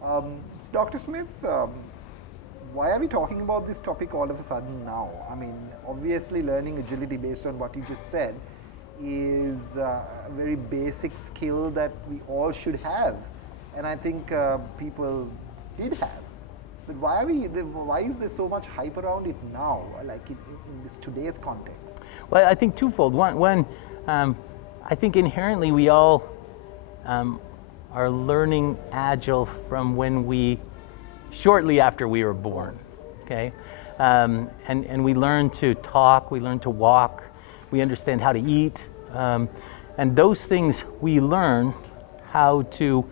So Dr. Smith, why are we talking about this topic all of a sudden now? I mean, obviously learning agility based on what you just said is a very basic skill that we all should have, and I think people did have. But why is there so much hype around it now, like in this today's context? Well, I think twofold. One, I think inherently we all are learning Agile from shortly after we were born, okay? And we learn to talk, we learn to walk, we understand how to eat, and those things we learn how to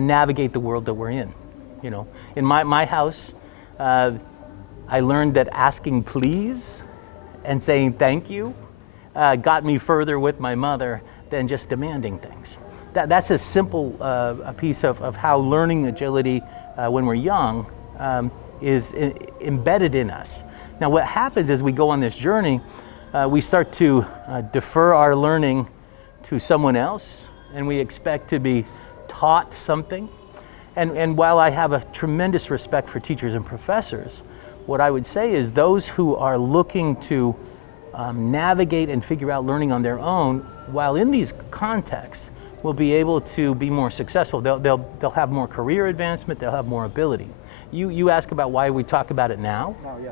navigate the world that we're in. You know, in my house, I learned that asking please and saying thank you got me further with my mother than just demanding things. That's a simple a piece of how learning agility when we're young is embedded in us. Now what happens as we go on this journey, we start to defer our learning to someone else, and we expect to be taught something. And while I have a tremendous respect for teachers and professors, what I would say is those who are looking to navigate and figure out learning on their own, while in these contexts, will be able to be more successful. They'll have more career advancement, they'll have more ability. You ask about why we talk about it now? Oh, yeah.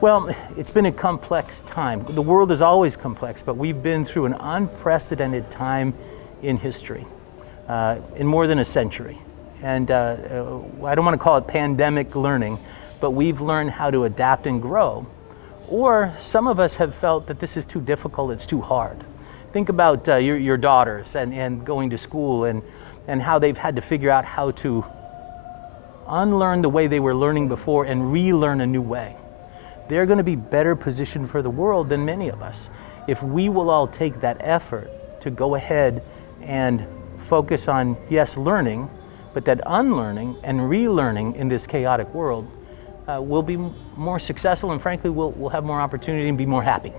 Well, it's been a complex time. The world is always complex, but we've been through an unprecedented time in history, in more than a century. And I don't want to call it pandemic learning, but we've learned how to adapt and grow. Or some of us have felt that this is too difficult, it's too hard. Think about your daughters and going to school and how they've had to figure out how to unlearn the way they were learning before and relearn a new way. They're going to be better positioned for the world than many of us if we will all take that effort to go ahead and focus on, yes, learning, but that unlearning and relearning in this chaotic world will be more successful, and frankly, we'll have more opportunity and be more happy.